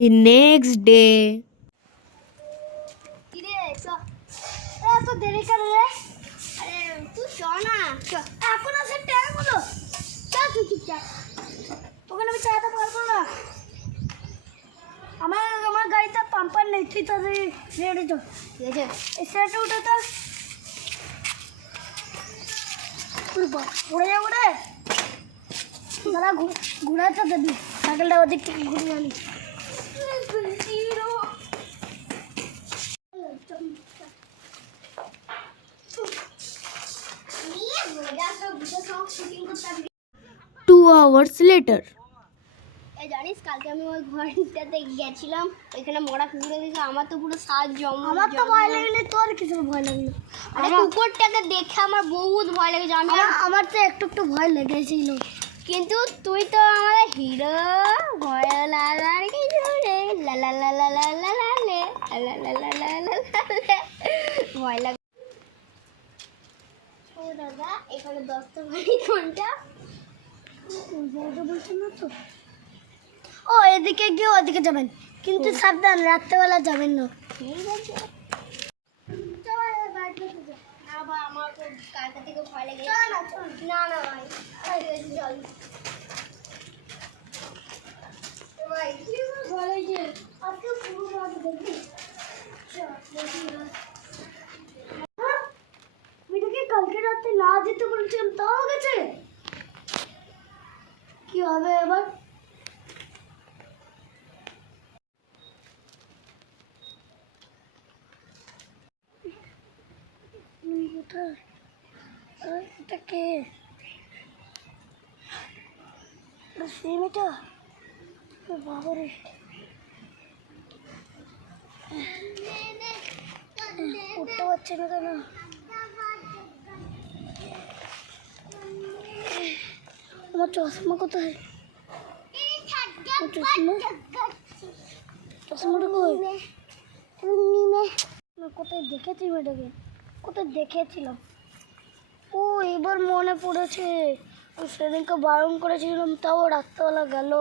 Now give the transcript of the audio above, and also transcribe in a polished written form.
The next day. এত দেরি করে রে? আরে তুই চ না, এখন আছে টাইম হলো, চল তুই চুপচাপ। তোকে আমি চালাতে পারবো না, আমার গাড়িতে পাম্পার নেই। তুই তো রেডি তো, ঠিক আছে? স্টার্টে উঠে তো ঘুরে যাবো রে। দাদা ঘুরাতে দেবি, সাইকেলটা ওদিক থেকে ঘুরিয়ে আনি। Two hours later. জানিস কালকে আমি ওই ঘরটাতে গেছিলাম, ওইখানে মরা কুকুরে দেখে আমার তো পুরো সাজ জম। আমার তো ভয় লাগলে, তোর কিছু ভয় লাগলো? আরে কুকুরটাকে দেখে আমার বহুত ভয় লেগেছে। আমার তো একটু একটু ভয় লেগেছিল, কিন্তু তুই তো আমার হিরো। ভয় লাগার কিছু নেই, লা লা লা লা লা লা লা লে, লা লা লা লা লা লা। ভয় লাগে। ও দাদা, এখানে 10টা বাড়ি কোনটা? বলছেন না তো? ও এদিকে গিয়ে ওদিকে যাবেন, কিন্তু সাবধান, রাত্রেবেলা যাবেন না। ঠিক আছে, আমার তো কালকা থেকে ভয় লেগে। না না ভাই, চল ভাই, ভয় লাগছে। আজকে পুরো রাত দেখবি। মেয়েটাকে কালকে রাতে না যেতে বলছিলাম, তাও গেছে। কি হবে এবার? এটা কে? সিমিটা বাবারে, উঠতে পারছে না কেন? আমার চশমা কোথায়? চশমাটা কোথায় দেখেছি? মেয়েটাকে কোথায় দেখেছিলাম? ও এবার মনে পড়েছে, সেদিনকে বারণ করেছিলাম, তাও রাত্রেবেলা গেল।